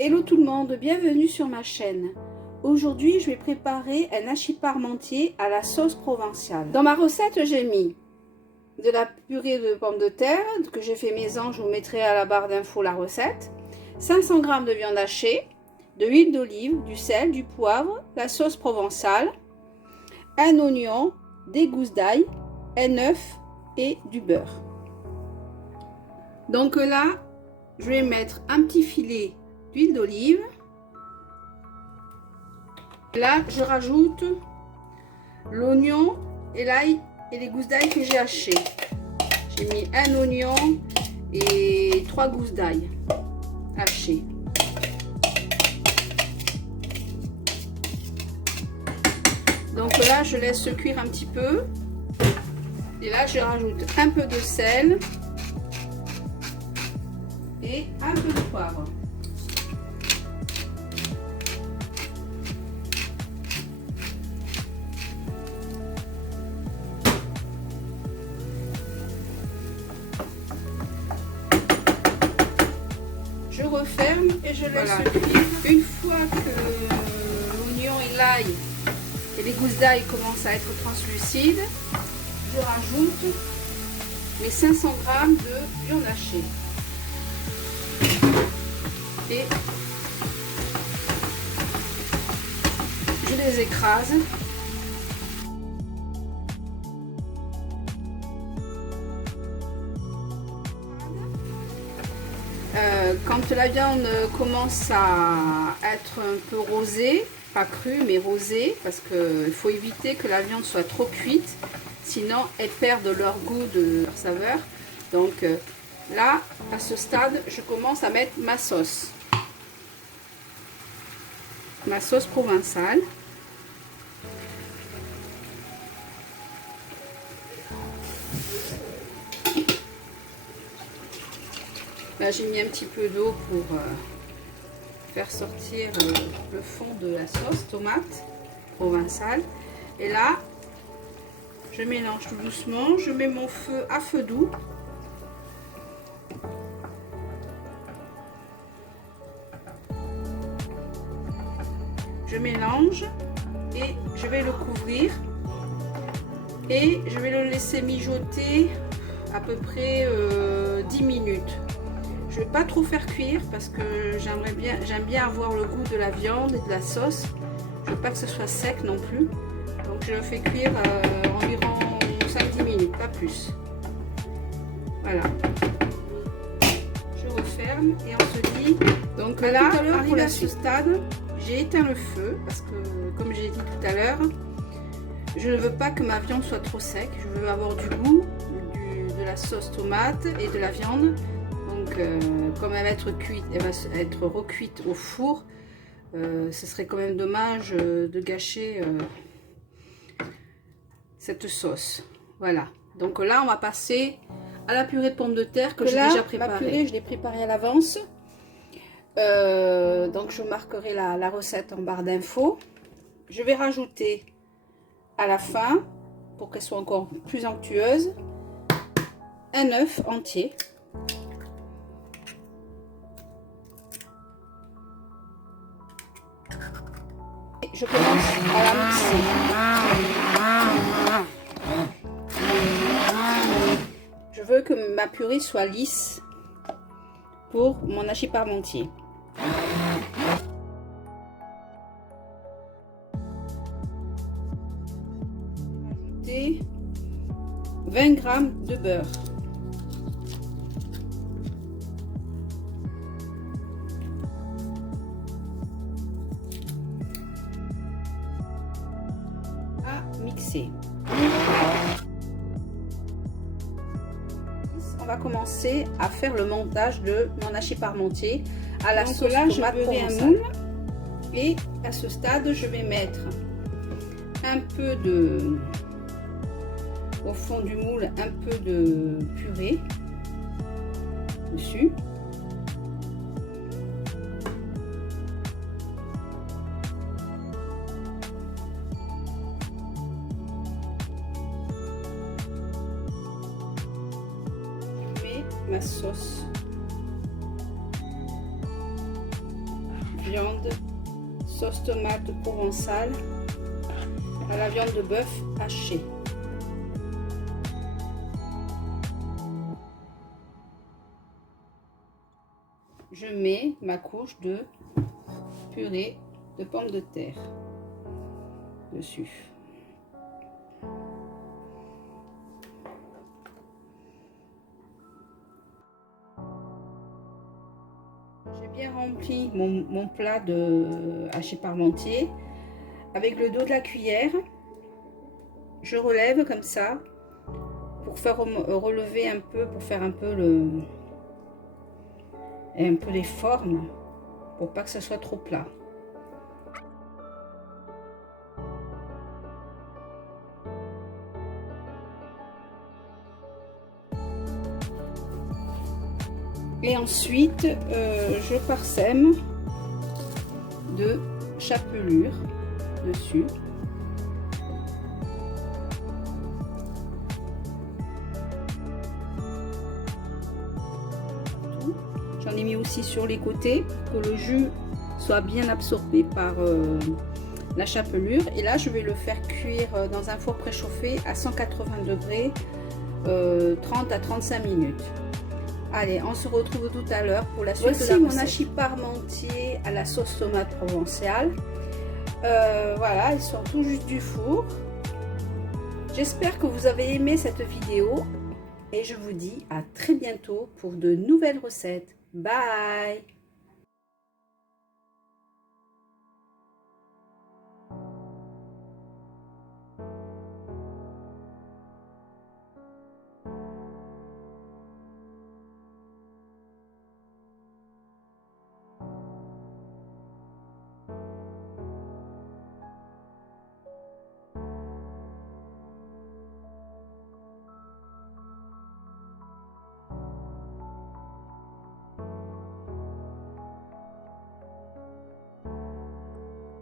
Hello tout le monde, bienvenue sur ma chaîne. Aujourd'hui, je vais préparer un hachis parmentier à la sauce provençale. Dans ma recette, j'ai mis de la purée de pommes de terre que j'ai fait maison, je vous mettrai à la barre d'infos la recette, 500 g de viande hachée, de l'huile d'olive, du sel, du poivre, la sauce provençale, un oignon, des gousses d'ail, un œuf et du beurre. Donc là, je vais mettre un petit filet d'huile d'olive. Là, je rajoute l'oignon et l'ail et les gousses d'ail que j'ai hachées. J'ai mis un oignon et 3 gousses d'ail hachées. Donc là, je laisse cuire un petit peu. Et là, je rajoute un peu de sel et un peu de poivre. Je referme et je laisse cuire. Une fois que l'oignon et l'ail et les gousses d'ail commencent à être translucides, je rajoute mes 500 g de viande hachée. Et je les écrase. Quand la viande commence à être un peu rosée, pas crue mais rosée, parce qu'il faut éviter que la viande soit trop cuite, sinon elles perdent leur goût, leur saveur. Donc là, à ce stade, je commence à mettre ma sauce provençale. Là, j'ai mis un petit peu d'eau pour faire sortir le fond de la sauce tomate provençale. Et là, je mélange tout doucement. Je mets mon feu à feu doux. Je mélange et je vais le couvrir. Et je vais le laisser mijoter à peu près 10 minutes. Je ne vais pas trop faire cuire parce que j'aime bien avoir le goût de la viande et de la sauce. Je ne veux pas que ce soit sec non plus. Donc je le fais cuire environ 5-10 minutes, pas plus. Voilà. Je referme et on se dit. Donc là, arrivé à ce stade, j'ai éteint le feu parce que, comme j'ai dit tout à l'heure, je ne veux pas que ma viande soit trop sec. Je veux avoir du goût de la sauce tomate et de la viande. Donc, comme elle va être cuite, elle va être recuite au four, ce serait quand même dommage de gâcher cette sauce. Voilà. Donc là, on va passer à la purée de pommes de terre que j'ai déjà préparée. La purée, je l'ai préparée à l'avance. Donc, je marquerai la recette en barre d'infos. Je vais rajouter à la fin, pour qu'elle soit encore plus onctueuse, un œuf entier. Je commence à la mixer. Je veux que ma purée soit lisse pour mon hachis parmentier. Ajouter 20 g de beurre. Mixer. On va commencer à faire le montage de mon hachis parmentier à la sauce tomate provençale. Un moule et à ce stade, je vais mettre un peu de, au fond du moule, un peu de purée dessus. ma sauce viande sauce tomate provençale à la viande de bœuf hachée. Je mets ma couche de purée de pommes de terre dessus. J'ai bien rempli mon plat de hachis parmentier avec le dos de la cuillère. Je relève comme ça pour faire relever un peu, pour faire un peu les formes, pour pas que ça soit trop plat. Et ensuite, je parsème de chapelure dessus. J'en ai mis aussi sur les côtés pour que le jus soit bien absorbé par la chapelure. Et là, je vais le faire cuire dans un four préchauffé à 180 degrés 30 à 35 minutes. Allez, on se retrouve tout à l'heure pour la suite. Voici mon hachis parmentier à la sauce tomate provençale. Voilà, ils sont tout juste du four. J'espère que vous avez aimé cette vidéo et je vous dis à très bientôt pour de nouvelles recettes. Bye!